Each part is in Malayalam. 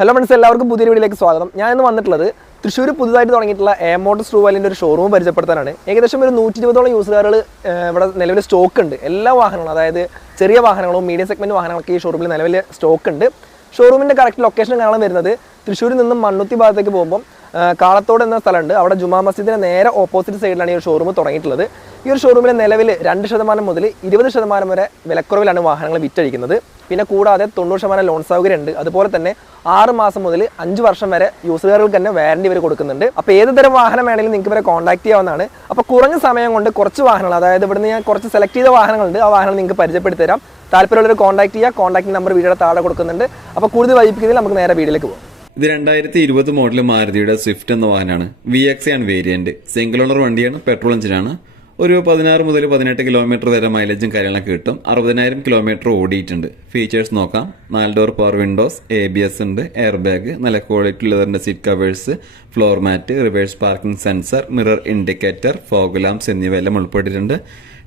ഹലോ ഫ്രണ്ട്സ് എല്ലാവർക്കും പുതിയ വീഡിയോയിലേക്ക് സ്വാഗതം. ഞാൻ ഇന്ന് വന്നിട്ടുള്ളത് തൃശ്ശൂർ പുതുതായിട്ട് തുടങ്ങിയിട്ടുള്ള എമോട്ടോസ് സ്ട്രൂവാലിന്റെ ഒരു ഷോറൂം പരിചയപ്പെടുത്താനാണ്. ഏകദേശം ഒരു നൂറ്റി ഇരുപതോളം യൂസുകാരുകൾ ഇവിടെ നിലവിൽ സ്റ്റോക്ക് ഉണ്ട്. എല്ലാ വാഹനങ്ങളും അതായത് ചെറിയ വാഹനങ്ങളും മീഡിയം സെഗ്മെന്റ് വാഹനങ്ങളൊക്കെ ഈ ഷോറൂമിൽ നിലവിൽ സ്റ്റോക്ക് ഉണ്ട്. ഷോറൂമിന്റെ കറക്റ്റ് ലൊക്കേഷൻ കാണാൻ വരുന്നത്. തൃശ്ശൂരിൽ നിന്നും മണ്ണുത്തി ഭാഗത്തേക്ക് പോകുമ്പോൾ കാളത്തോട് എന്ന സ്ഥലമുണ്ട്. അവിടെ ജുമാ മസ്ജിദിന് നേരെ ഓപ്പോസിറ്റ് സൈഡിലാണ് ഈ ഒരു ഷോറൂം തുടങ്ങിയിട്ടുള്ളത്. ഈ ഒരു ഷോറൂമിലെ നിലവിൽ രണ്ട് ശതമാനം മുതൽ ഇരുപത് ശതമാനം വരെ വിലക്കുറവിലാണ് വാഹനങ്ങൾ വിറ്റഴിക്കുന്നത്. പിന്നെ കൂടാതെ തൊണ്ണൂറ് ശതമാനം ലോൺ സൗകര്യം ഉണ്ട് അതുപോലെ തന്നെ ആറ് മാസം മുതൽ അഞ്ച് വർഷം വരെ യൂസുകാർക്ക് തന്നെ വാറണ്ടി ഇവർ കൊടുക്കുന്നുണ്ട്. അപ്പോൾ ഏത് തരം വാഹനം വേണമെങ്കിലും നിങ്ങൾക്ക് ഇവരെ കോൺടാക്ട് ചെയ്യാവുന്നതാണ്. അപ്പോൾ കുറഞ്ഞ സമയം കൊണ്ട് കുറച്ച് വാഹനങ്ങൾ അതായത് ഇവിടുന്ന് ഞാൻ കുറച്ച് സെലക്ട് ചെയ്ത വാഹനങ്ങളുണ്ട്. ആ വാഹനം നിങ്ങൾക്ക് പരിചയപ്പെടുത്തി തരാം താല്പര്യമുള്ളവർ കോൺടാക്ട് ചെയ്യുക. കോൺടാക്ട് നമ്പർ വീഡിയോയുടെ താഴെ കൊടുക്കുന്നുണ്ട്. അപ്പോൾ കൂടുതൽ വൈകിപ്പിക്കുന്നതിൽ നമുക്ക് നേരെ വീഡിയോയിലേക്ക് പോകാം ഇത് രണ്ടായിരത്തി ഇരുപത് മോഡൽ മാരുതിയുടെ സ്വിഫ്റ്റ് എന്ന വാഹനമാണ്. വി എക്സ് ആണ് വേരിയന്റ് സിംഗിൾ ഓണർ വണ്ടിയാണ് പെട്രോൾ എഞ്ചിനാണ് ഒരു പതിനാറ് മുതൽ പതിനെട്ട് കിലോമീറ്റർ വരെ മൈലേജും കാര്യങ്ങളൊക്കെ കിട്ടും. അറുപതിനായിരം കിലോമീറ്റർ ഓടിയിട്ടുണ്ട്. ഫീച്ചേഴ്സ് നോക്കാം. നാല് door power windows A B S ഉണ്ട് എയർ ബാഗ് നല്ല quality ലെതറിന്റെ seat covers floor mat reverse parking sensor mirror indicator fog lamps എന്നിവയെല്ലാം ഉൾപ്പെട്ടിട്ടുണ്ട്.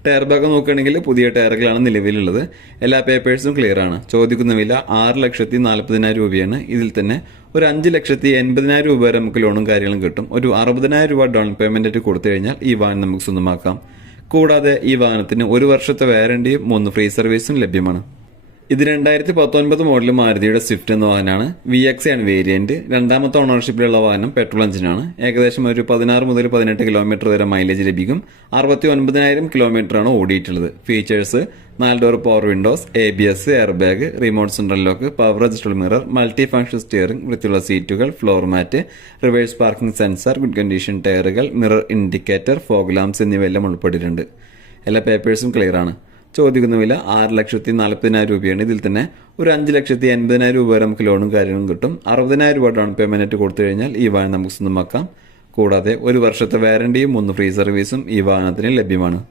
ടയർ ബാഗ് നോക്കുകയാണെങ്കിൽ പുതിയ ടയറുകളാണ് നിലവിലുള്ളത്. എല്ലാ പേപ്പേഴ്സും ക്ലിയർ ആണ്. ചോദിക്കുന്ന വില ആറ് ലക്ഷത്തി നാൽപ്പതിനായിരം രൂപയാണ്. ഇതിൽ തന്നെ ഒരു അഞ്ച് ലക്ഷത്തി എൺപതിനായിരം രൂപ വരെ നമുക്ക് ലോണും കാര്യങ്ങളും കിട്ടും. ഒരു അറുപതിനായിരം രൂപ ഡൗൺ പേയ്മെന്റ് ആയിട്ട് കൊടുത്തു കഴിഞ്ഞാൽ ഈ വാഹനം നമുക്ക് സ്വന്തമാക്കാം. കൂടാതെ ഈ വാഹനത്തിന് ഒരു വർഷത്തെ വാറണ്ടിയും മൂന്ന് ഫ്രീ സർവീസും ലഭ്യമാണ്. ഇത് രണ്ടായിരത്തി പത്തൊൻപത് മോഡൽ മാരുതിയുടെ സ്വിഫ്റ്റ് എന്ന വാഹനമാണ്. വി എക്സ് ആണ് വേരിയന്റ് രണ്ടാമത്തെ ഓണർഷിപ്പിലുള്ള വാഹനം പെട്രോൾ എഞ്ചിനാണ് ഏകദേശം ഒരു പതിനാറ് മുതൽ പതിനെട്ട് കിലോമീറ്റർ വരെ മൈലേജ് ലഭിക്കും. അറുപത്തി ഒൻപതിനായിരം ആണ് ഓടിയിട്ടുള്ളത്. ഫീച്ചേഴ്സ് നാല് door power windows A B S air bag remote central lock power adjustable mirror multi function steering വൃത്തിയുള്ള സീറ്റുകൾ floor mat reverse parking sensor good condition ടയറുകൾ മിറർ ഇൻഡിക്കേറ്റർ ഫോഗ് ലാംസ് എന്നിവയെല്ലാം ഉൾപ്പെട്ടിട്ടുണ്ട്. എല്ലാ പേപ്പേഴ്സും ക്ലിയർ ആണ്. ചോദിക്കുന്ന വില ആറ് ലക്ഷത്തി നാൽപ്പതിനായിരം രൂപയാണ്. ഇതിൽ തന്നെ ഒരു അഞ്ച് ലക്ഷത്തി എൺപതിനായിരം രൂപ വരെ നമുക്ക് ലോണും കാര്യങ്ങളും കിട്ടും. അറുപതിനായിരം രൂപ ഡൗൺ പേയ്മെന്റ് കൊടുത്തു കഴിഞ്ഞാൽ ഈ വാഹനം നമുക്ക് സ്വന്തമാക്കാം. കൂടാതെ ഒരു വർഷത്തെ വാറണ്ടിയും മൂന്ന് ഫ്രീ സർവീസും ഈ വാഹനത്തിന് ലഭ്യമാണ്.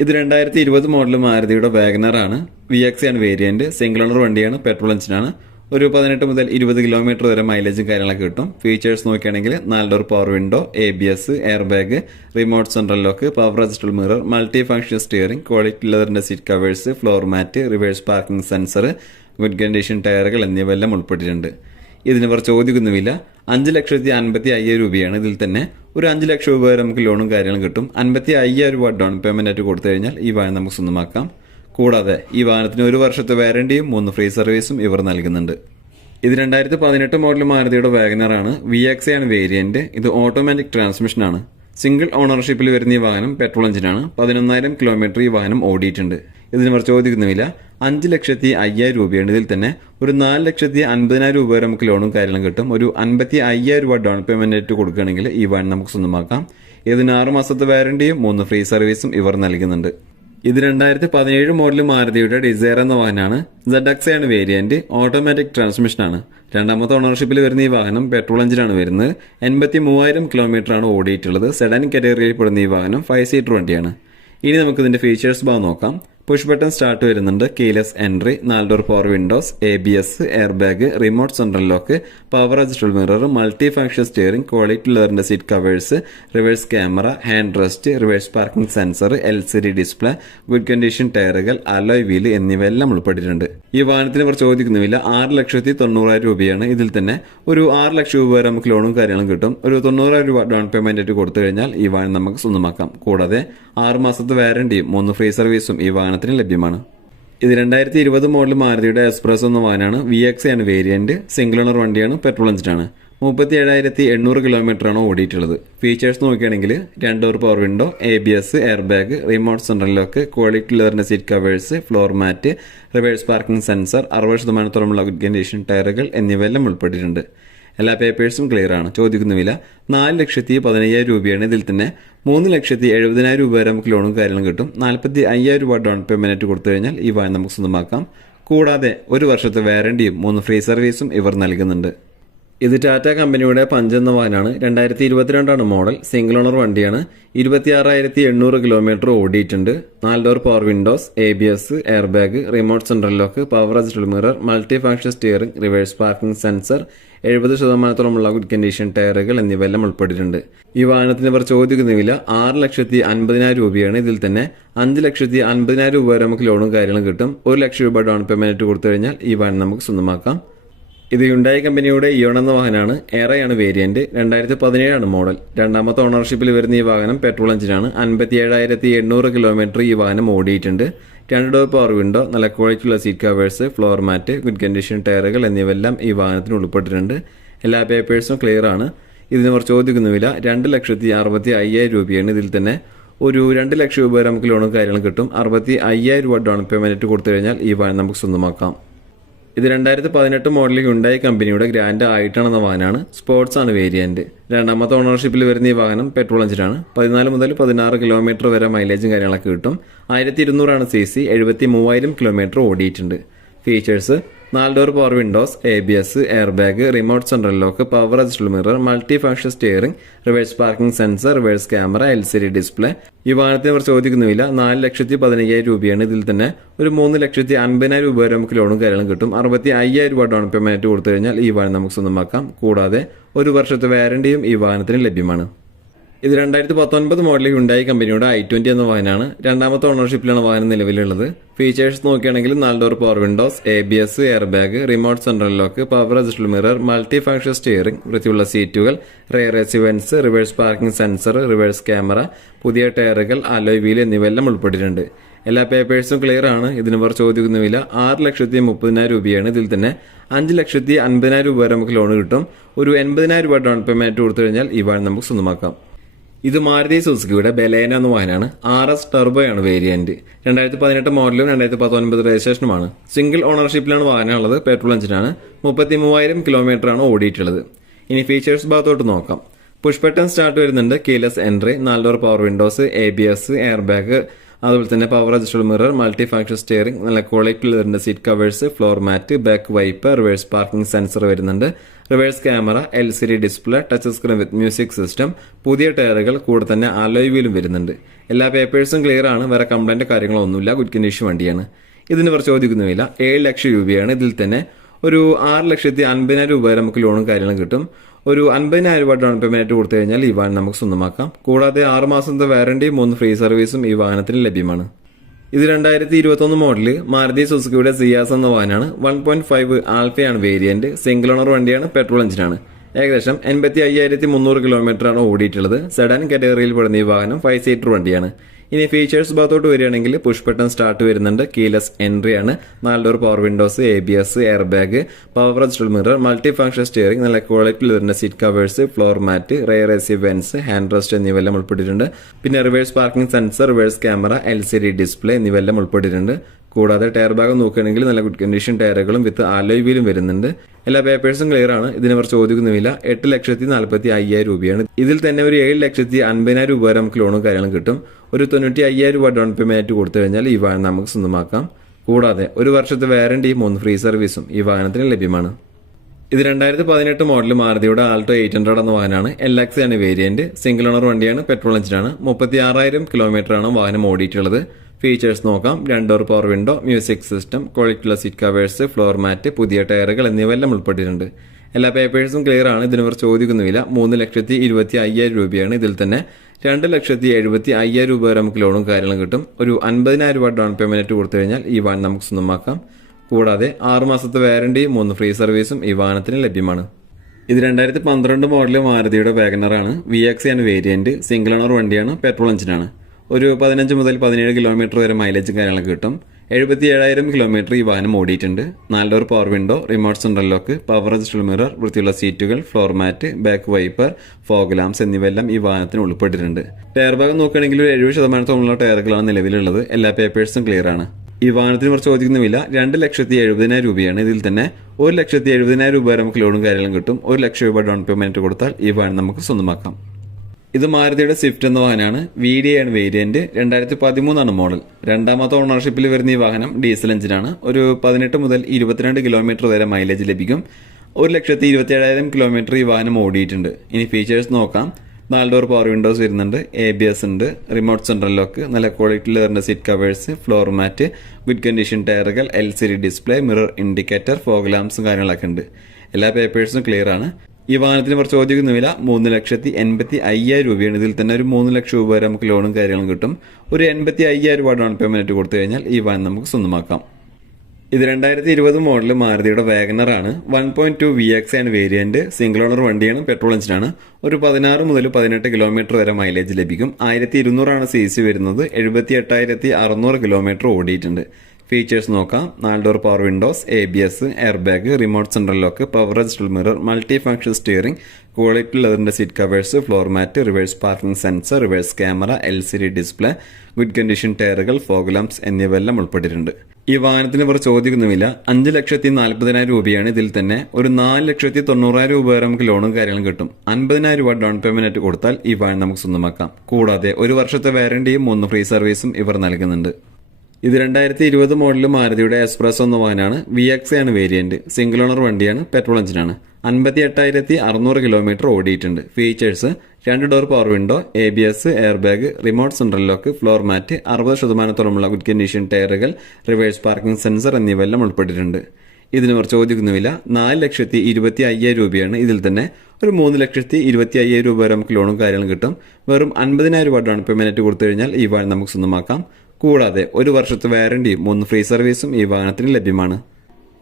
ഇത് രണ്ടായിരത്തി ഇരുപത് മോഡൽ മാരുതിയുടെ വാഗനർ ആണ്. വി എക്സ് ആണ് വേരിയന്റ് സിംഗിൾ ഓണർ വണ്ടിയാണ്. പെട്രോൾ എഞ്ചിനാണ് ഒരു പതിനെട്ട് മുതൽ ഇരുപത് കിലോമീറ്റർ വരെ മൈലേജും കാര്യങ്ങളൊക്കെ കിട്ടും. ഫീച്ചേഴ്സ് നോക്കുകയാണെങ്കിൽ നാല് door power window A B S air bag remote central lock power adjustable mirror multi function steering quality ലെതറിന്റെ seat covers floor mat reverse parking sensor good condition ടയറുകൾ എന്നിവയെല്ലാം ഉൾപ്പെട്ടിട്ടുണ്ട്. ഇതിന് ഇവർ ചോദിക്കുന്നുമില്ല. അഞ്ച് ലക്ഷത്തി അൻപത്തി അയ്യായിരം രൂപയാണ്. ഇതിൽ തന്നെ ഒരു അഞ്ച് ലക്ഷം രൂപ വരെ നമുക്ക് ലോണും കാര്യങ്ങളും കിട്ടും. അൻപത്തി അയ്യായിരം രൂപ ഡൗൺ പേയ്മെന്റ് ആയിട്ട് കൊടുത്തു കഴിഞ്ഞാൽ ഈ വാഹനം നമുക്ക് സ്വന്തമാക്കാം. കൂടാതെ ഈ വാഹനത്തിന് ഒരു വർഷത്തെ വാരണ്ടിയും മൂന്ന് ഫ്രീ സർവീസും ഇവർ നൽകുന്നുണ്ട്. ഇത് രണ്ടായിരത്തി പതിനെട്ട് മോഡൽ മാരുതിയുടെ വാഗനറാണ് വി എക്സ് ആണ് വേരിയന്റ് ഇത് ഓട്ടോമാറ്റിക് ട്രാൻസ്മിഷൻ ആണ്. സിംഗിൾ ഓണർഷിപ്പിൽ വരുന്ന ഈ വാഹനം പെട്രോൾ എഞ്ചിനാണ് പതിനൊന്നായിരം കിലോമീറ്റർ ഈ വാഹനം ഓടിയിട്ടുണ്ട്. ഇതിന് ഇവർ ചോദിക്കുന്നുമില്ല. അഞ്ച് ലക്ഷത്തി അയ്യായിരം രൂപയാണ്. ഇതിൽ തന്നെ ഒരു നാല് ലക്ഷത്തി അൻപതിനായിരം രൂപ വരെ നമുക്ക് ലോണും കാര്യങ്ങളും കിട്ടും. ഒരു അൻപത്തി അയ്യായിരം രൂപ ഡൗൺ പേയ്മെന്റ് ആയിട്ട് കൊടുക്കുകയാണെങ്കിൽ ഈ വാഹനം നമുക്ക് സ്വന്തമാക്കാം. ഇതിന് ആറ് മാസത്തെ വാറണ്ടിയും മൂന്ന് ഫ്രീ സർവീസും ഇവർ നൽകുന്നുണ്ട്. ഇത് രണ്ടായിരത്തി പതിനേഴ് മോഡൽ മാരുതിയുടെ ഡിസയർ എന്ന വാഹനമാണ്. ആണ് വേരിയന്റ് ഓട്ടോമാറ്റിക് ട്രാൻസ്മിഷനാണ് രണ്ടാമത്തെ ഓണർഷിപ്പിൽ വരുന്ന ഈ വാഹനം പെട്രോൾ എഞ്ചിനാണ് വരുന്നത്. എൺപത്തി മൂവായിരം ആണ് ഓടിയിട്ടുള്ളത്. സെഡൻ കാറ്റഗറിയിൽ പെടുന്ന ഈ വാഹനം ഫൈവ് സീറ്റർ വണ്ടിയാണ്. ഇനി നമുക്ക് ഇതിന്റെ ഫീച്ചേഴ്സ് ഭാഗം നോക്കാം. പുഷ് ബട്ടൺ സ്റ്റാർട്ട് വരുന്നുണ്ട്. കീലെസ് എൻട്രി നാല് door power windows A B S air bag remote central lock power adjustable mirror multi function steering quality ലെതറിന്റെ seat covers reverse camera hand rest reverse parking sensor L C D display good condition ടയറുകൾ അലോയ് വീൽ എന്നിവയെല്ലാം ഉൾപ്പെട്ടിട്ടുണ്ട്. ഈ വാഹനത്തിന് ഇവർ ചോദിക്കുന്നുമില്ല. ആറ് ലക്ഷത്തി തൊണ്ണൂറായിരം രൂപയാണ്. ഇതിൽ തന്നെ ഒരു ആറ് ലക്ഷം രൂപ വരെ നമുക്ക് ലോണും കാര്യങ്ങളും കിട്ടും. ഒരു തൊണ്ണൂറായിരം രൂപ ഡൗൺ പേയ്മെന്റ് ആയിട്ട് കൊടുത്തു കഴിഞ്ഞാൽ ഈ വാഹനം നമുക്ക് സ്വന്തമാക്കാം. കൂടാതെ ആറ് മാസത്തെ വാറണ്ടിയും മൂന്ന് ഫ്രീ സർവീസും ഈ വാഹനത്തിന് ലഭ്യമാണ്. ഇത് രണ്ടായിരത്തി ഇരുപത് മോഡൽ മാരുതിയുടെ എക്സ്പ്രസ് എന്ന വാഹനമാണ്. വി എക്സ് ആണ് വേരിയന്റ് സിംഗിൾ ഓണർ വണ്ടിയാണ്. പെട്രോൾ എഞ്ചിനാണ് മുപ്പത്തി ഏഴായിരത്തി എണ്ണൂറ് കിലോമീറ്റർ ആണ് ഓടിയിട്ടുള്ളത്. ഫീച്ചേഴ്സ് നോക്കുകയാണെങ്കിൽ രണ്ടോർ power window A B S air bag remote central lock quality ലെതറിന്റെ seat covers floor mat reverse parking sensor അറുപത് ശതമാനത്തോളമുള്ള ഗുഡ് കണ്ടീഷൻ ടയറുകൾ എന്നിവയെല്ലാം ഉൾപ്പെട്ടിട്ടുണ്ട്. എല്ലാ പേപ്പേഴ്സും ക്ലിയർ ആണ്. ചോദിക്കുന്ന വില നാല് ലക്ഷത്തി പതിനയ്യായിരം രൂപയാണ്. ഇതിൽ തന്നെ മൂന്ന് ലക്ഷത്തി എഴുപതിനായിരം രൂപ വരെ നമുക്ക് ലോണും കാര്യങ്ങളും കിട്ടും. നാൽപ്പത്തി അയ്യായിരം രൂപ ഡൗൺ പേയ്മെന്റ് കൊടുത്തു കഴിഞ്ഞാൽ ഈ വാഹനം നമുക്ക് സ്വന്തമാക്കാം. കൂടാതെ ഒരു വർഷത്തെ വാറണ്ടിയും മൂന്ന് ഫ്രീ സർവീസും ഇവർ നൽകുന്നുണ്ട്. ഇത് ടാറ്റ കമ്പനിയുടെ പഞ്ച് എന്ന വാഹനമാണ് രണ്ടായിരത്തി ഇരുപത്തിരണ്ടാണ് മോഡൽ. സിംഗിൾ ഓണർ വണ്ടിയാണ്. ഇരുപത്തിയാറായിരത്തി എണ്ണൂറ് കിലോമീറ്റർ ഓടിയിട്ടുണ്ട്. നാല് door power windows A B S air bag remote central lock power adjustable mirror multi function steering reverse parking sensor എഴുപത് ശതമാനത്തോളമുള്ള ഗുഡ് കണ്ടീഷൻ ടയറുകൾ എന്നിവയെല്ലാം ഉൾപ്പെട്ടിട്ടുണ്ട്. ഈ വാഹനത്തിന് ഇവർ ചോദിക്കുന്ന വില ആറ് ലക്ഷത്തി അൻപതിനായിരം രൂപയാണ്. ഇതിൽ തന്നെ അഞ്ച് ലക്ഷത്തി അൻപതിനായിരം രൂപ വരെ നമുക്ക് ലോണും കാര്യങ്ങളും കിട്ടും. ഒരു ലക്ഷം രൂപ ഡൗൺ പേയ്മെന്റ് കൊടുത്തു കഴിഞ്ഞാൽ ഈ വാഹനം നമുക്ക് സ്വന്തമാക്കാം. ഇത് യുണ്ടായി കമ്പനിയുടെ ഇയോൺ എന്ന വാഹനമാണ്. ഏറെയാണ് വേരിയന്റ് രണ്ടായിരത്തി പതിനേഴാണ് മോഡൽ രണ്ടാമത്തെ ഓണർഷിപ്പിൽ വരുന്ന ഈ വാഹനം പെട്രോൾ എഞ്ചിനാണ് അൻപത്തി ഏഴായിരത്തി എണ്ണൂറ് കിലോമീറ്റർ ഈ വാഹനം ഓടിയിട്ടുണ്ട്. രണ്ട് ഡോർ പവർ വിൻഡോ നല്ല ക്വാളിറ്റിയുള്ള seat covers floor mat good condition ടയറുകൾ എന്നിവയെല്ലാം ഈ വാഹനത്തിന് ഉൾപ്പെട്ടിട്ടുണ്ട്. എല്ലാ പേപ്പേഴ്സും ക്ലിയർ ആണ്. ഇതിന് അവർ ചോദിക്കുന്ന വില. രണ്ട് ലക്ഷത്തി അറുപത്തി അയ്യായിരം രൂപയാണ് ഇതിൽ തന്നെ. ഒരു രണ്ട് ലക്ഷം രൂപ വരെ നമുക്ക് ലോണും കാര്യങ്ങളും കിട്ടും. അറുപത്തി അയ്യായിരം രൂപ ഡൗൺ പേയ്മെന്റ് കൊടുത്തു കഴിഞ്ഞാൽ ഈ വാഹനം നമുക്ക് സ്വന്തമാക്കാം. ഇത് രണ്ടായിരത്തി പതിനെട്ട് മോഡലിൽ ഉണ്ടായ കമ്പനിയുടെ ഗ്രാൻഡ് ആയിട്ടാണെന്ന വാഹനമാണ് സ്പോർട്സ് ആണ് വേരിയന്റ്. രണ്ടാമത്തെ ഓണർഷിപ്പിൽ വരുന്ന ഈ വാഹനം പെട്രോൾ എഞ്ചിനാണ് പതിനാല് മുതൽ പതിനാറ് കിലോമീറ്റർ വരെ മൈലേജും കാര്യങ്ങളൊക്കെ കിട്ടും. ആയിരത്തി ഇരുന്നൂറാണ് സി സി എഴുപത്തി മൂവായിരം കിലോമീറ്റർ ഓടിയിട്ടുണ്ട്. ഫീച്ചേഴ്സ് നാല് door power windows A B S air bag remote central lock power adjustable mirror multi function steering reverse parking sensor reverse camera L C D display ഈ വാഹനത്തിന് അവർ ചോദിക്കുന്നില്ല നാല് ലക്ഷത്തി പതിനയ്യായിരം രൂപയാണ് ഇതിൽ തന്നെ ഒരു മൂന്ന് ലക്ഷത്തി അൻപതിനായിരം രൂപ വരെ നമുക്ക് ലോണും കാര്യങ്ങളും കിട്ടും. അറുപത്തി അയ്യായിരം രൂപ ഡൗൺ പേയ്മെന്റ് കൊടുത്തു കഴിഞ്ഞാൽ ഈ വാഹനം നമുക്ക് സ്വന്തമാക്കാം. കൂടാതെ ഒരു വർഷത്തെ വാരണ്ടിയും ഈ വാഹനത്തിന് ലഭ്യമാണ്. ഇത് രണ്ടായിരത്തി പത്തൊൻപത് മോഡലിൽ ഉണ്ടായി കമ്പനിയുടെ ഐ ട്വന്റി എന്ന വാഹനമാണ്. രണ്ടാമത്തെ ഓണർഷിപ്പിലാണ് വാഹനം നിലവിലുള്ളത്. ഫീച്ചേഴ്സ് നോക്കുകയാണെങ്കിൽ നാല് door power windows A B S air bag remote central lock power adjustable mirror multi function steering വൃത്തിയുള്ള സീറ്റുകൾ rear A C vents reverse parking sensor reverse camera പുതിയ ടയറുകൾ അലോയ് വീൽ എന്നിവയെല്ലാം ഉൾപ്പെട്ടിട്ടുണ്ട്. എല്ലാ പേപ്പേഴ്സും ക്ലിയർ ആണ്. ഇതിന് അവർ ചോദിക്കുന്ന വില. ആറ് ലക്ഷത്തി മുപ്പതിനായിരം രൂപയാണ്. ഇതിൽ തന്നെ അഞ്ച് ലക്ഷത്തി അൻപതിനായിരം രൂപ വരെ നമുക്ക് ലോൺ കിട്ടും. ഒരു എൺപതിനായിരം രൂപ ഡൗൺ പേയ്മെന്റ് കൊടുത്തു കഴിഞ്ഞാൽ ഈ വാഴ നമുക്ക് സ്വന്തമാക്കാം. ഇത് മാരുതി സുസുക്കിയുടെ ബലേന എന്ന വാഹനമാണ്. ആർ എസ് ടെർബോയാണ് വേരിയന്റ് രണ്ടായിരത്തി പതിനെട്ട് മോഡലും രണ്ടായിരത്തി പത്തൊൻപത് രജിസ്ട്രേഷനുമാണ്. സിംഗിൾ ഓണർഷിപ്പിലാണ് വാഹനം ഉള്ളത് പെട്രോൾ എഞ്ചിനാണ് മുപ്പത്തി മൂവായിരം കിലോമീറ്റർ ആണ് ഓടിയിട്ടുള്ളത്. ഇനി ഫീച്ചേഴ്സ് ഭാഗത്തോട്ട് നോക്കാം. പുഷ് ബട്ടൺ സ്റ്റാർട്ട് വരുന്നുണ്ട്. കീലെസ് എൻട്രി നാല് door power windows A B S air bag അതുപോലെ തന്നെ power adjustable mirror multi function steering നല്ല ക്വാളിറ്റി വരുന്ന seat covers floor mat back wipe reverse parking sensor വരുന്നുണ്ട്. Reverse camera L C D display touch screen with music system പുതിയ ടയറുകൾ കൂടെ തന്നെ അലോയ് വീലും വരുന്നുണ്ട്. എല്ലാ പേപ്പേഴ്സും ക്ലിയർ ആണ്. വേറെ കംപ്ലൈന്റ് കാര്യങ്ങളൊന്നുമില്ല. ഗുഡ് കണ്ടീഷൻ വണ്ടിയാണ്. ഇതിന് ഇവർ ചോദിക്കുന്നുമില്ല. ഏഴ് ലക്ഷം രൂപയാണ് ഇതിൽ തന്നെ. ഒരു ആറ് ലക്ഷത്തി അൻപതിനായിരം രൂപ വരെ നമുക്ക് ലോണും കാര്യങ്ങളും കിട്ടും. ഒരു അൻപതിനായിരം രൂപ ഡൗൺ പേയ്മെന്റ് കൊടുത്തു കഴിഞ്ഞാൽ ഈ വാഹനം നമുക്ക് സ്വന്തമാക്കാം. കൂടാതെ ആറ് മാസത്തെ വാറണ്ടി മൂന്ന് ഫ്രീ സർവീസും ഈ വാഹനത്തിന് ലഭ്യമാണ്. ഇത് രണ്ടായിരത്തി ഇരുപത്തൊന്ന് മോഡൽ മാരുതി സുസുക്കിയുടെ സിയാസ് എന്ന വാഹനമാണ്. വൺ പോയിന്റ് ഫൈവ് ആൽഫയാണ് വേരിയന്റ്. സിംഗിൾ ഓണർ വണ്ടിയാണ് പെട്രോൾ എഞ്ചിനാണ്. ഏകദേശം എൺപത്തി അയ്യായിരത്തി മുന്നൂറ് കിലോമീറ്ററാണ് ഓടിയിട്ടുള്ളത്. സെഡാൻ കാറ്റഗറിയിൽ പെടുന്ന ഈ വാഹനം ഫൈവ് സീറ്റർ വണ്ടിയാണ്. ഇനി ഫീച്ചേഴ്സ് ഭാഗത്തോട്ട് വരികയാണെങ്കിൽ പുഷ് ബട്ടൺ സ്റ്റാർട്ട് വരുന്നുണ്ട്. കീലെസ് എൻട്രി ആണ്. നാല് door power windows A B S air bag power adjustable mirror multi function steering നല്ല ക്വാളിറ്റിയിൽ വരുന്ന seat covers floor mat rear A C vents hand rest എന്നിവയെല്ലാം ഉൾപ്പെട്ടിട്ടുണ്ട്. പിന്നെ reverse parking sensor reverse camera L C D display എന്നിവയെല്ലാം ഉൾപ്പെട്ടിട്ടുണ്ട്. കൂടാതെ ടയർ ഭാഗം നോക്കുകയാണെങ്കിൽ നല്ല ഗുഡ് കണ്ടീഷൻ ടയറുകളും വിത്ത് ആലോയ് വീലും വരുന്നുണ്ട്. എല്ലാ പേപ്പേഴ്സും ക്ലിയർ ആണ്. ഇതിന് അവർ ചോദിക്കുന്നുമില്ല. എട്ട് ലക്ഷത്തി നാൽപ്പത്തി അയ്യായിരം രൂപയാണ്. ഇതിൽ തന്നെ ഒരു ഏഴ് ലക്ഷത്തി അൻപതിനായിരം രൂപ വരെ നമുക്ക് ലോണും കാര്യങ്ങളും കിട്ടും. ഒരു തൊണ്ണൂറ്റി അയ്യായിരം രൂപ ഡൗൺ പേയ്മെന്റ് കൊടുത്തു കഴിഞ്ഞാൽ ഈ വാഹനം നമുക്ക് സ്വന്തമാക്കാം. കൂടാതെ ഒരു വർഷത്തെ വാറണ്ടിയും മൂന്ന് ഫ്രീ സർവീസും ഈ വാഹനത്തിന് ലഭ്യമാണ്. ഇത് രണ്ടായിരത്തി പതിനെട്ട് മോഡൽ മാരുതിയുടെ ആൾട്ടോ എയ്റ്റ് ഹൺഡ്രഡ് എന്ന വാഹനമാണ്. എൽ എക്സ് ആണ് വേരിയന്റ് സിംഗിൾ ഓണർ വണ്ടിയാണ്. പെട്രോൾ എഞ്ചിനാണ് മുപ്പത്തി ആറായിരം കിലോമീറ്റർ ആണ് വാഹനം ഓടിയിട്ടുള്ളത്. ഫീച്ചേഴ്സ് നോക്കാം. രണ്ട് door power window music system ക്വാളിറ്റിയുള്ള സീറ്റ് കവേഴ്സ് ഫ്ലോർ മാറ്റ് പുതിയ ടയറുകൾ എന്നിവയെല്ലാം ഉൾപ്പെട്ടിട്ടുണ്ട്. എല്ലാ പേപ്പേഴ്സും ക്ലിയർ ആണ്. ഇതിനവർ ചോദിക്കുന്നില്ല മൂന്ന് ലക്ഷത്തി ഇരുപത്തി അയ്യായിരം രൂപയാണ്. ഇതിൽ തന്നെ രണ്ട് ലക്ഷത്തി എഴുപത്തി അയ്യായിരം രൂപ വരെ നമുക്ക് ലോണും കാര്യങ്ങളും കിട്ടും. ഒരു അൻപതിനായിരം രൂപ ഡൗൺ പേയ്മെന്റ് കൊടുത്തു കഴിഞ്ഞാൽ ഈ വാൻ നമുക്ക് സ്വന്തമാക്കാം. കൂടാതെ ആറുമാസത്തെ മാസത്തെ വാറണ്ടി മൂന്ന് ഫ്രീ സർവീസും ഈ വാഹനത്തിന് ലഭ്യമാണ്. ഇത് രണ്ടായിരത്തി പന്ത്രണ്ട് മോഡൽ മാരുതിയുടെ വാഗനറാണ് വി എക്സ് ആണ് വേരിയന്റ് സിംഗിൾ ഓണർ വണ്ടിയാണ് പെട്രോൾ എഞ്ചിനാണ് ഒരു പതിനഞ്ച് മുതൽ പതിനേഴ് കിലോമീറ്റർ വരെ മൈലേജും കാര്യങ്ങളൊക്കെ കിട്ടും. എഴുപത്തി ഏഴായിരം കിലോമീറ്റർ ഈ വാഹനം ഓടിയിട്ടുണ്ട്. നാല് door power window remote central lock power adjustable mirror വൃത്തിയുള്ള സീറ്റുകൾ floor mat back wiper fog lamps എന്നിവയെല്ലാം ഈ വാഹനത്തിന് ഉൾപ്പെട്ടിട്ടുണ്ട്. ടയർ ഭാഗം നോക്കുകയാണെങ്കിൽ ഒരു എഴുപത് ശതമാനത്തോളമുള്ള ടയറുകളാണ് നിലവിലുള്ളത്. എല്ലാ പേപ്പേഴ്സും ക്ലിയർ ആണ്. ഈ വാഹനത്തിന് കുറച്ച് ചോദിക്കുന്ന വില രണ്ട് ലക്ഷത്തി എഴുപതിനായിരം രൂപയാണ്. ഇതിൽ തന്നെ ഒരു ലക്ഷത്തി എഴുപതിനായിരം രൂപ വരെ നമുക്ക് ലോണും കാര്യങ്ങളും കിട്ടും. ഒരു ലക്ഷം രൂപ ഡൗൺ പേയ്മെന്റ് കൊടുത്താൽ ഈ വാഹനം നമുക്ക് സ്വന്തമാക്കാം. ഇത് മാരുതിയുടെ സ്വിഫ്റ്റ് എന്ന വാഹനമാണ്. വി ഡി ആണ് വേരിയന്റ് രണ്ടായിരത്തി പതിമൂന്നാണ് മോഡൽ രണ്ടാമത്തെ ഓണർഷിപ്പിൽ വരുന്ന ഈ വാഹനം ഡീസൽ എഞ്ചിനാണ് ഒരു പതിനെട്ട് മുതൽ ഇരുപത്തിരണ്ട് കിലോമീറ്റർ വരെ മൈലേജ് ലഭിക്കും. ഒരു ലക്ഷത്തി ഇരുപത്തി ഏഴായിരം കിലോമീറ്റർ ഈ വാഹനം ഓടിയിട്ടുണ്ട്. ഇനി ഫീച്ചേഴ്സ് നോക്കാം. നാല് ഡോർ പവർ വിൻഡോസ് വരുന്നുണ്ട്. എ ബി എസ് ഉണ്ട്. റിമോട്ട് സെൻട്രൽ ലോക്ക് നല്ല ക്വാളിറ്റിയിൽ വരുന്ന seat covers floor mat good condition ടയറുകൾ L C D display mirror indicator fog ലാംസും കാര്യങ്ങളൊക്കെ ഉണ്ട്. എല്ലാ പേപ്പേഴ്സും ക്ലിയർ ആണ്. ഈ വാഹനത്തിന് കുറച്ച് ചോദിക്കുന്ന വില മൂന്ന് ലക്ഷത്തി എൺപത്തി അയ്യായിരം രൂപയാണ്. ഇതിൽ തന്നെ ഒരു മൂന്ന് ലക്ഷം രൂപ വരെ നമുക്ക് ലോണും കാര്യങ്ങളും കിട്ടും. ഒരു എൺപത്തി അയ്യായിരം രൂപ ഡൗൺ പേയ്മെന്റ് കൊടുത്തു കഴിഞ്ഞാൽ ഈ വാഹനം നമുക്ക് സ്വന്തമാക്കാം. ഇത് രണ്ടായിരത്തി ഇരുപത് മോഡൽ മാരുതിയുടെ വാഗനർ ആണ്. One point two V X ആണ് വേരിയന്റ് സിംഗിൾ ഓണർ വണ്ടിയാണ് പെട്രോൾ എഞ്ചിനാണ് ഒരു പതിനാറ് മുതൽ പതിനെട്ട് കിലോമീറ്റർ വരെ മൈലേജ് ലഭിക്കും. ആയിരത്തി ഇരുന്നൂറാണ് സി സി വരുന്നത്. എഴുപത്തി എട്ടായിരത്തി അറുന്നൂറ് കിലോമീറ്റർ ഓടിയിട്ടുണ്ട്. ഫീച്ചേഴ്സ് നോക്കാം. നാല് door power windows A B S air bag remote central lock power adjustable mirror multi function steering quality ലെതറിന്റെ seat covers floor mat reverse parking sensor reverse camera L C D display good condition ടയറുകൾ ഫോഗ്ലാംസ് എന്നിവയെല്ലാം ഉൾപ്പെട്ടിട്ടുണ്ട്. ഈ വാഹനത്തിന് ഇവർ ചോദിക്കുന്നുമില്ല. അഞ്ച് ലക്ഷത്തി നാൽപ്പതിനായിരം രൂപയാണ് ഇതിൽ തന്നെ. ഒരു നാല് ലക്ഷത്തി തൊണ്ണൂറായിരം രൂപ വരെ നമുക്ക് ലോണും കാര്യങ്ങളും കിട്ടും. അൻപതിനായിരം രൂപ ഡൗൺ പേയ്മെന്റ് കൊടുത്താൽ ഈ വാഹനം നമുക്ക് സ്വന്തമാക്കാം. കൂടാതെ ഒരു വർഷത്തെ വാരണ്ടിയും മൂന്ന് ഫ്രീ സർവീസും ഇവർ നൽകുന്നുണ്ട്. ഇത് രണ്ടായിരത്തി ഇരുപത് മോഡൽ മാരുതിയുടെ എക്സ്പ്രസ് എന്ന വാഹനമാണ്. വി എക്സ് ആണ് വേരിയന്റ് സിംഗിൾ ഓണർ വണ്ടിയാണ്. പെട്രോൾ എഞ്ചിനാണ് അൻപത്തി എട്ടായിരത്തി അറുന്നൂറ് കിലോമീറ്റർ ഓടിയിട്ടുണ്ട്. ഫീച്ചേഴ്സ് രണ്ട് door power window A B S air bag remote central lock floor mat അറുപത് ശതമാനത്തോളമുള്ള ഗുഡ് കണ്ടീഷൻ ടയറുകൾ റിവേഴ്സ് പാർക്കിംഗ് സെൻസർ എന്നിവയെല്ലാം ഉൾപ്പെട്ടിട്ടുണ്ട്. ഇതിന് അവർ ചോദിക്കുന്നുമില്ല നാല് ലക്ഷത്തി ഇരുപത്തി അയ്യായിരം രൂപയാണ്. ഇതിൽ തന്നെ ഒരു മൂന്ന് ലക്ഷത്തി ഇരുപത്തി അയ്യായിരം രൂപ വരെ നമുക്ക് ലോണും കാര്യങ്ങളും കിട്ടും. വെറും അൻപതിനായിരം രൂപ ഡൗൺ പേയ്മെന്റ് കൊടുത്തു കഴിഞ്ഞാൽ ഈ വാഴ നമുക്ക് സ്വന്തമാക്കാം. കൂടാതെ ഒരു വർഷത്തെ വാറണ്ടിയും മൂന്ന് ഫ്രീ സർവീസും ഈ വാഹനത്തിന് ലഭ്യമാണ്.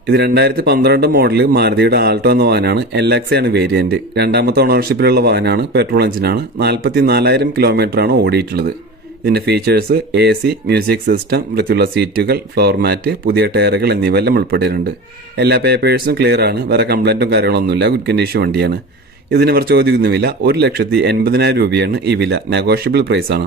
ഇത് രണ്ടായിരത്തി പന്ത്രണ്ട് മോഡൽ മാരുതിയുടെ ആൾട്ടോ എന്ന വാഹനമാണ്. എൽ ആണ് വേരിയന്റ് രണ്ടാമത്തെ ഓണർഷിപ്പിലുള്ള വാഹനമാണ്. പെട്രോൾ എഞ്ചിനാണ് നാൽപ്പത്തി നാലായിരം കിലോമീറ്ററാണ് ഓടിയിട്ടുള്ളത്. ഇതിന്റെ features A C music system വൃത്തിയുള്ള സീറ്റുകൾ ഫ്ലോർ മാറ്റ് പുതിയ ടയറുകൾ എന്നിവയെല്ലാം ഉൾപ്പെട്ടിട്ടുണ്ട്. എല്ലാ പേപ്പേഴ്സും ക്ലിയർ ആണ്. വേറെ കംപ്ലൈന്റും കാര്യങ്ങളൊന്നുമില്ല. ഗുഡ് കണ്ടീഷൻ വണ്ടിയാണ്. ഇതിന് അവർ ചോദിക്കുന്ന വില ഒരു ലക്ഷത്തി എൺപതിനായിരം രൂപയാണ് ഈ വില. നെഗോഷ്യബിൾ പ്രൈസാണ്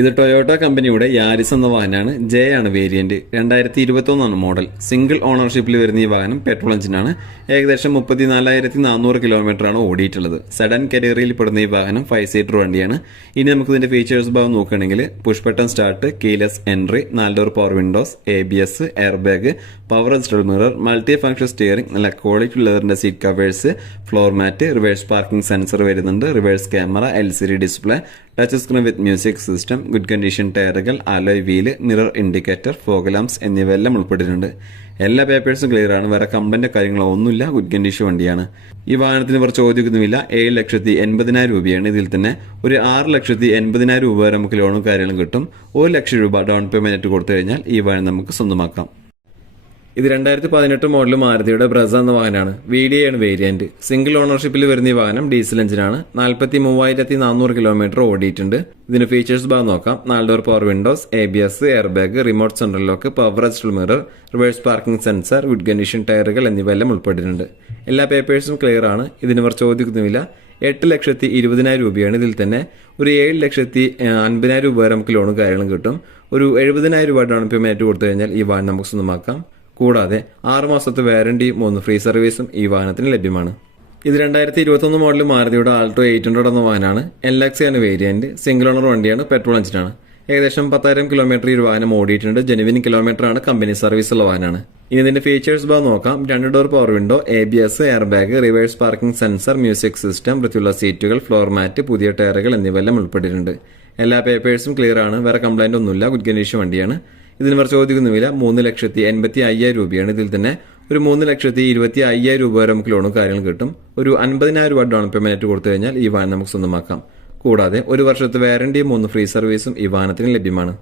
ഇത് ടൊയോട്ട കമ്പനിയുടെ യാരിസ് എന്ന വാഹനമാണ് ജെ ആണ് വേരിയന്റ് രണ്ടായിരത്തി ഇരുപത്തൊന്നാണ് മോഡൽ സിംഗിൾ ഓണർഷിപ്പിൽ വരുന്ന ഈ വാഹനം പെട്രോൾ എഞ്ചിനാണ് ഏകദേശം മുപ്പത്തിനാലായിരത്തി നാനൂറ് കിലോമീറ്റർ ആണ് ഓടിയിട്ടുള്ളത്. സഡൻ കരിയറിൽ പെടുന്ന ഈ വാഹനം ഫൈവ് സീറ്റർ വണ്ടിയാണ്. ഇനി നമുക്ക് ഇതിന്റെ ഫീച്ചേഴ്സ് ഭാഗം നോക്കുകയാണെങ്കിൽ പുഷ് സ്റ്റാർട്ട് കീലെസ് എൻട്രി നാല് door power windows A B S air bag power adjustable mirror multi function steering നല്ല quality ലെതറിന്റെ seat covers floor mat reverse parking sensor വരുന്നുണ്ട് reverse camera L C D display touch screen with music system good condition ടയറുകൾ alloy wheel mirror indicator fog lamps എന്നിവയെല്ലാം ഉൾപ്പെട്ടിട്ടുണ്ട്. എല്ലാ പേപ്പേഴ്സും ക്ലിയർ ആണ്. വേറെ കമ്പന്റെ കാര്യങ്ങളോ ഒന്നുമില്ല ഗുഡ് കണ്ടീഷൻ വണ്ടിയാണ്. ഈ വാഹനത്തിന് ഇവർ ചോദിക്കുന്നുമില്ല ഏഴ് ലക്ഷത്തി എൺപതിനായിരം രൂപയാണ്. ഇതിൽ തന്നെ ഒരു ആറ് ലക്ഷത്തി എൺപതിനായിരം രൂപ വരെ നമുക്ക് ലോണും കാര്യങ്ങളും കിട്ടും. ഒരു ലക്ഷം രൂപ ഡൗൺ പേയ്മെന്റ് കൊടുത്തു കഴിഞ്ഞാൽ ഈ വാഹനം നമുക്ക് സ്വന്തമാക്കാം. ഇത് രണ്ടായിരത്തി പതിനെട്ട് മോഡൽ മാരുതിയുടെ ബ്രസ എന്ന വാഹനമാണ്. വി ഡി ആണ് വേരിയന്റ് സിംഗിൾ ഓണർഷിപ്പിൽ വരുന്ന ഈ വാഹനം ഡീസൽ എഞ്ചിനാണ് നാൽപ്പത്തി മൂവായിരത്തി നാനൂറ് കിലോമീറ്റർ ഓടിയിട്ടുണ്ട്. ഇതിന് ഫീച്ചേഴ്സ് ഭാഗം നോക്കാം. നാല് door power windows A B S air bag remote central lock power adjustable mirror reverse parking sensor വിഡ് condition ടയറുകൾ എന്നിവയെല്ലാം ഉൾപ്പെട്ടിട്ടുണ്ട്. എല്ലാ പേപ്പേഴ്സും ക്ലിയർ ആണ്. ഇതിന് ഇവർ ചോദിക്കുന്നുമില്ല. എട്ട് ലക്ഷത്തി ഇരുപതിനായിരം രൂപയാണ് ഇതിൽ തന്നെ. ഒരു ഏഴ് ലക്ഷത്തി അൻപതിനായിരം രൂപ വരെ നമുക്ക് ലോണും കാര്യങ്ങളും കിട്ടും. ഒരു എഴുപതിനായിരം രൂപ ഡൗൺ പേയ്മെന്റ് കൊടുത്തു കഴിഞ്ഞാൽ ഈ വാഹനം നമുക്ക് സ്വന്തമാക്കാം. കൂടാതെ ആറ് മാസത്തെ വാറണ്ടി മൂന്ന് ഫ്രീ സർവീസും ഈ വാഹനത്തിന് ലഭ്യമാണ്. ഇത് രണ്ടായിരത്തി ഇരുപത്തൊന്ന് മോഡൽ മാരുതിയുടെ ആൾട്ടോ എയ്റ്റ് ഹൺഡ്രഡ് എന്ന വാഹനമാണ്. എൽ എക്സ് ആണ് വേരിയന്റ് സിംഗിൾ ഓണർ വണ്ടിയാണ് പെട്രോൾ എഞ്ചിനാണ് ഏകദേശം പത്തായിരം കിലോമീറ്റർ ഈ വാഹനം ഓടിയിട്ടുണ്ട്. ജെനുവിൻ കിലോമീറ്റർ ആണ് കമ്പനി സർവീസ് ഉള്ള വാഹനമാണ്. ഇനി ഇതിന്റെ ഫീച്ചേഴ്സ് ഭാഗം നോക്കാം. രണ്ട് door power window A B S air bag reverse parking sensor music system വൃത്തിയുള്ള സീറ്റുകൾ ഫ്ലോർ മാറ്റ് പുതിയ ടയറുകൾ എന്നിവയെല്ലാം ഉൾപ്പെട്ടിട്ടുണ്ട്. എല്ലാ പേപ്പേഴ്സും ക്ലിയർ ആണ്. വേറെ കംപ്ലൈന്റ് ഒന്നുമില്ല. ഗുഡ് കണ്ടീഷൻ വണ്ടിയാണ്. ഇതിന് ഇവർ ചോദിക്കുന്ന വില മൂന്ന് ലക്ഷത്തി എൺപത്തി അയ്യായിരം രൂപയാണ്. ഇതിൽ തന്നെ ഒരു മൂന്ന് ലക്ഷത്തി ഇരുപത്തി അയ്യായിരം രൂപ വരെ നമുക്ക് ലോണും കാര്യങ്ങളും കിട്ടും. ഒരു അൻപതിനായിരം രൂപ ഡൗൺ പേയ്മെന്റ് കൊടുത്തു കഴിഞ്ഞാൽ ഈ വാഹനം നമുക്ക് സ്വന്തമാക്കാം. കൂടാതെ ഒരു വർഷത്തെ വാറണ്ടിയും മൂന്ന് ഫ്രീ സർവീസും ഈ വാഹനത്തിന് ലഭ്യമാണ്.